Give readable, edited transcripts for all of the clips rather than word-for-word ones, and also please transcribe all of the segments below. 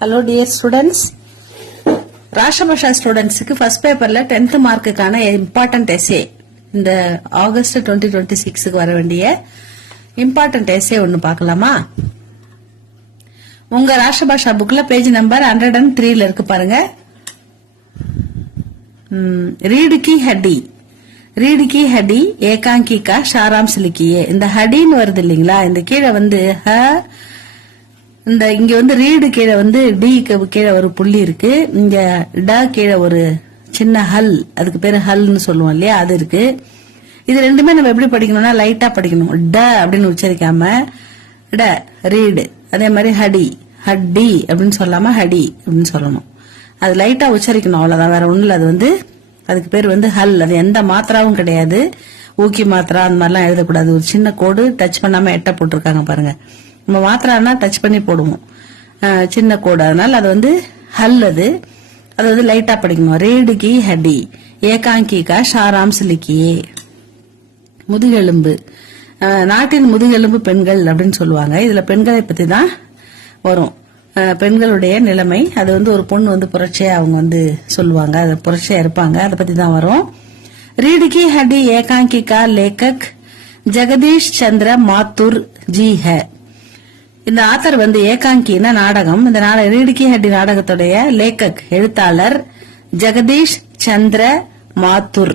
Hello dear students. ராஷ்டிரபாஷா ஸ்டூடெண்ட்ஸுக்கு first பேப்பர்ல 10th மார்க்குக்கான important S A இந்த ஆகஸ்ட் 2026க்கு வர வேண்டிய இம்பார்ட்டன்ட் எஸ்ஏ ஒன்னு பார்க்கலாமா? உங்க ராஷ்டிரபாஷா புக்ல பேஜ் நம்பர் 103ல இருக்கு பாருங்க. ரீட் की हड्डी एकांकी का सारांश लिखिए. இந்த ஹடின்னு வருது இல்லீங்களா, இந்த கீழே வந்து இந்த இங்க வந்து ரீடு கீழே வந்து டி கீழே ஒரு புள்ளி இருக்கு, இங்க ட கீழே ஒரு சின்ன ஹல், அதுக்கு பேரு ஹல்னு சொல்லுவோம் இல்லையா, அது இருக்கு. இது ரெண்டுமே நம்ம எப்படி படிக்கணும்னா லைட்டா படிக்கணும். ட அப்படின்னு உச்சரிக்காம ட ரீடு, அதே மாதிரி ஹட்டி அப்படின்னு சொல்லாம ஹடி அப்படின்னு சொல்லணும். அது லைட்டா உச்சரிக்கணும், அவ்வளவுதான், வேற ஒண்ணு இல்ல. அது வந்து அதுக்கு பேர் வந்து ஹல். அது எந்த மாத்திராவும் கிடையாது, ஊக்கி மாத்திரா அந்த மாதிரிலாம் எழுதக்கூடாது. ஒரு சின்ன கோடு டச் பண்ணாம எட்ட போட்டிருக்காங்க பாருங்க. நம்ம மாத்திரானா டச் பண்ணி போடுவோம், சின்ன கோடு, அதனால அது வந்து ஹல். அது வந்து லைட்டா படிக்கணும். ரீடு की हड्डी ஏகாங்கி का सारांश लिखिए. முதுகெலும்பு, நாட்டின் முதுகெலும்பு பெண்கள் அப்படின்னு சொல்லுவாங்க. இதுல பெண்களை பத்தி தான் வரும், பெண்களுடைய நிலைமை. அது வந்து ஒரு பொண்ணு வந்து புரட்சியா அவங்க வந்து சொல்லுவாங்க, அது புரட்சியா இருப்பாங்க, அதை பத்தி தான் வரும். ரீடு की हड्डी ஏகாங்கி का लेखक ஜெகதீஷ் சந்திர மாத்தூர் ஜி है. இந்த ஆத்தர் வந்து ஏகாங்கினா நாடகம், இந்த ரீடு की हड्डी நாடகத்துடைய லேக்கக் எழுத்தாளர் ஜெகதீஷ் சந்திர மாத்தூர்.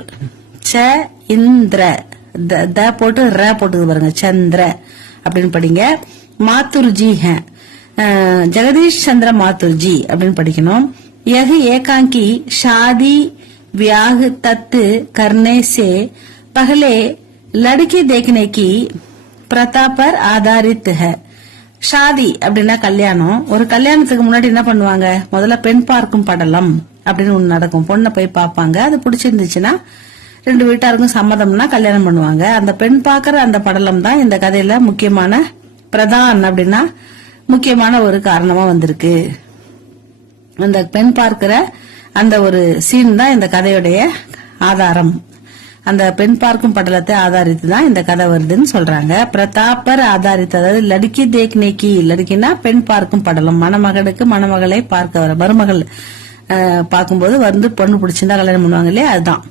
ச இந்திர த போட்டு ர போட்டு பாருங்க, சந்திர அப்படின்னு படிங்க. மாத்தூர் ஜி है, ஜெகதீஷ் சந்திர மாத்தூர் ஜி அப்படின்னு படிக்கணும். यह एकांकी शादी ब्याह तत्व करने से पहले लड़की देखने की प्रथा पर आधारित है. ஷாதி அப்படின்னா கல்யாணம். ஒரு கல்யாணத்துக்கு முன்னாடி என்ன பண்ணுவாங்க, முதல்ல பெண் பார்க்கும் படலம் அப்படின்னு ஒண்ணு நடக்கும். பொண்ணை போய் பார்ப்பாங்க, அது பிடிச்சிருந்துச்சுன்னா ரெண்டு வீட்டாருக்கும் சம்மதம்னா கல்யாணம் பண்ணுவாங்க. அந்த பெண் பார்க்கற அந்த படலம் தான் இந்த கதையில முக்கியமான பிரதான் அப்படின்னா முக்கியமான ஒரு காரணமா வந்திருக்கு. அந்த பெண் பார்க்கிற அந்த ஒரு சீன் தான் இந்த கதையுடைய ஆதாரம். அந்த பெண் பார்க்கும் படலத்தை ஆதாரித்து தான் இந்த கதை வருதுன்னு சொல்றாங்க. பிரதாப்பர் ஆதாரித்து, அதாவது லடுக்கி தேக்னேக்கி, லடுக்கினா பெண் பார்க்கும் படலம். மணமகனுக்கு மணமகளை பார்க்க வர மருமகள் பார்க்கும்போது வந்து பொண்ணு பிடிச்சிருந்தா கல்யாணம் பண்ணுவாங்க இல்லையா, அதுதான்.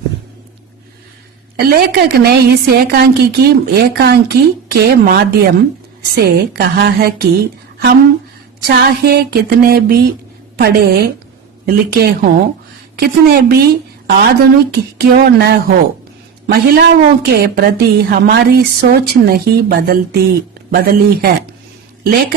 लेखक ने इस एकांकी के माध्यम से कहा है कि हम चाहे कितने भी पढ़े लिखे हों, कितने भी आधुनिक क्यों न हो, महिलाओं के प्रति हमारी सोच नहीं बदली है. लेखक